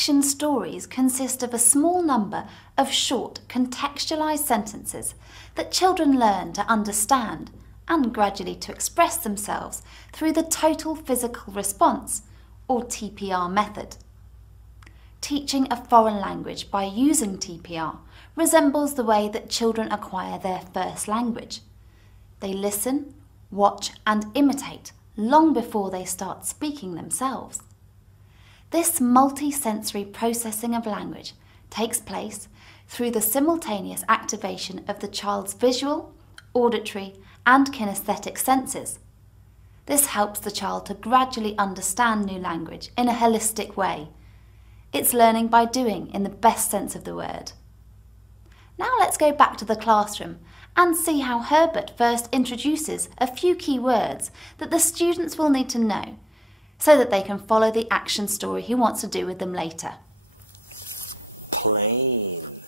action stories consist of a small number of short, contextualised sentences that children learn to understand and gradually to express themselves through the total physical response, or TPR method. Teaching a foreign language by using TPR resembles the way that children acquire their first language. They listen, watch and imitate long before they start speaking themselves. This multi-sensory processing of language takes place through the simultaneous activation of the child's visual, auditory and kinesthetic senses. This helps the child to gradually understand new language in a holistic way. It's learning by doing in the best sense of the word. Now let's go back to the classroom and see how Herbert first introduces a few key words that the students will need to know so that they can follow the action story he wants to do with them later. Plane,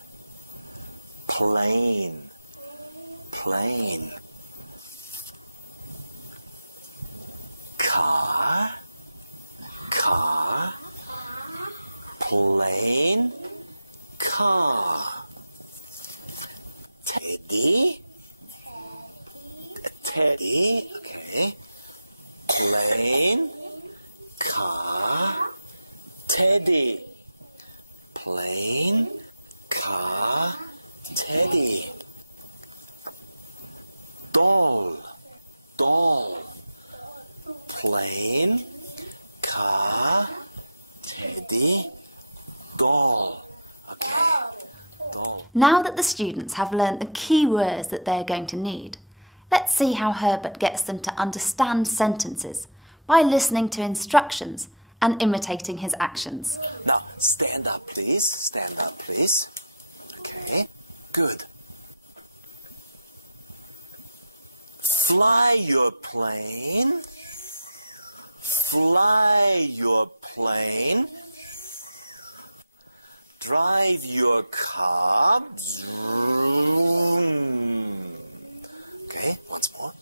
plane, plane. Car, car, plane, car. Teddy, teddy, okay. Plane, car, teddy. Plane, car, teddy. Doll, doll. Plane, car, teddy, doll. Okay, doll. Now that the students have learnt the key words that they're going to need, let's see how Herbert gets them to understand sentences by listening to instructions and imitating his actions. Now, stand up, please. Stand up, please. Okay, good. Fly your plane. Fly your plane. Drive your car. Zoom. Okay, once more.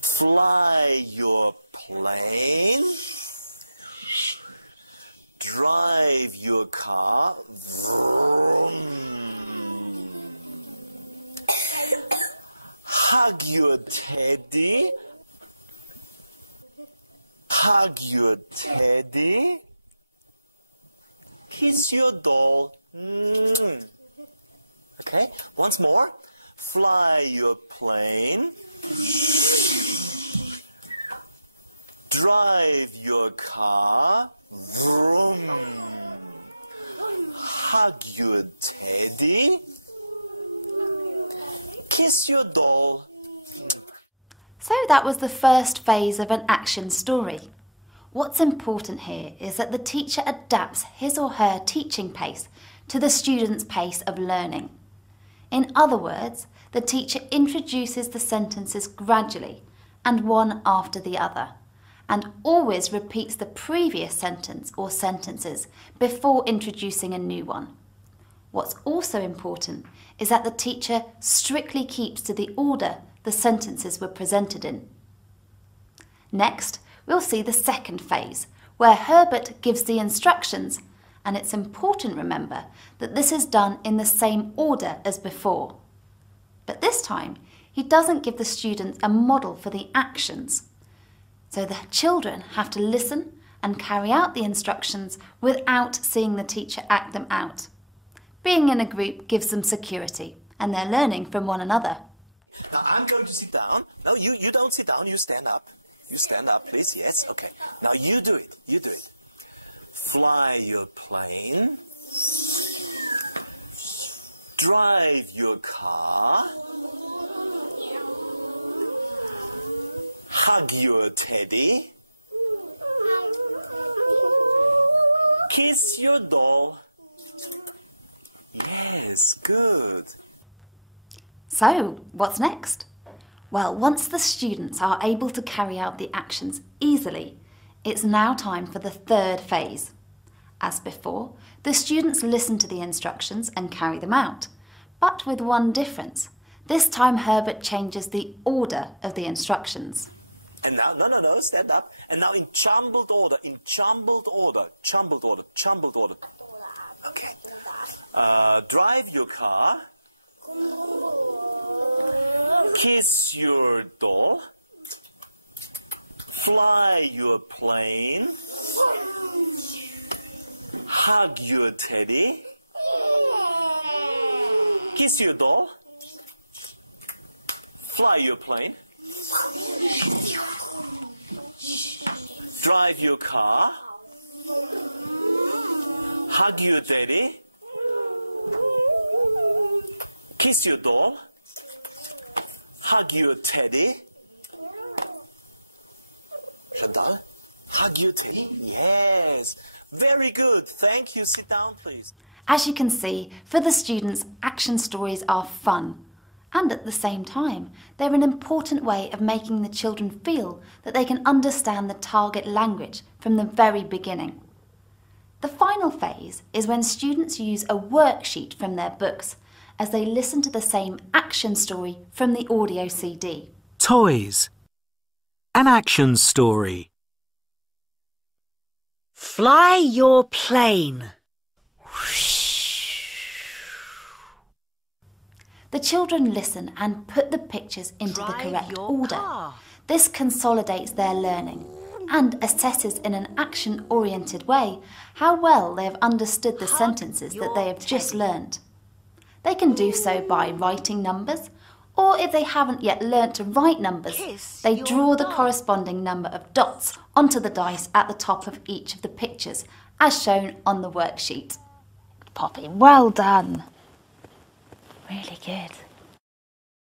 Fly your plane. Drive your car. Vroom. Hug your teddy. Hug your teddy. Kiss your doll. Okay, once more. Fly your plane. Drive your car. Vroom. Hug your teddy. Kiss your doll. So that was the first phase of an action story. What's important here is that the teacher adapts his or her teaching pace to the student's pace of learning. In other words, the teacher introduces the sentences gradually and one after the other, and always repeats the previous sentence or sentences before introducing a new one. What's also important is that the teacher strictly keeps to the order the sentences were presented in. Next, we'll see the second phase, where Herbert gives the instructions, and it's important, remember, that this is done in the same order as before. But this time, he doesn't give the students a model for the actions. So the children have to listen and carry out the instructions without seeing the teacher act them out. Being in a group gives them security, and they're learning from one another. Now I'm going to sit down. No, you don't sit down, you stand up. You stand up, please, yes, okay. Now you do it, you do it. Fly your plane. Drive your car. Hug your teddy. Kiss your doll. Yes, good. So, what's next? Well, once the students are able to carry out the actions easily, it's now time for the third phase. As before, the students listen to the instructions and carry them out, but with one difference. This time Herbert changes the order of the instructions. And now, no, stand up. And now in jumbled order, jumbled order. Okay. Drive your car. Kiss your doll. Fly your plane. Hug your teddy. Kiss your doll. Fly your plane. Drive your car. Hug your daddy. Kiss your doll. Hug your teddy. Chantal, hug your teddy. Yes. Very good. Thank you. Sit down, please. As you can see, for the students, action stories are fun. And at the same time, they're an important way of making the children feel that they can understand the target language from the very beginning. The final phase is when students use a worksheet from their books as they listen to the same action story from the audio CD. Toys. An action story. Fly your plane. The children listen and put the pictures into the correct order. This consolidates their learning and assesses in an action-oriented way how well they have understood the sentences that they have just learnt. They can do so by writing numbers, or if they haven't yet learnt to write numbers, they draw the corresponding number of dots onto the dice at the top of each of the pictures, as shown on the worksheet. Poppy, well done. Really good.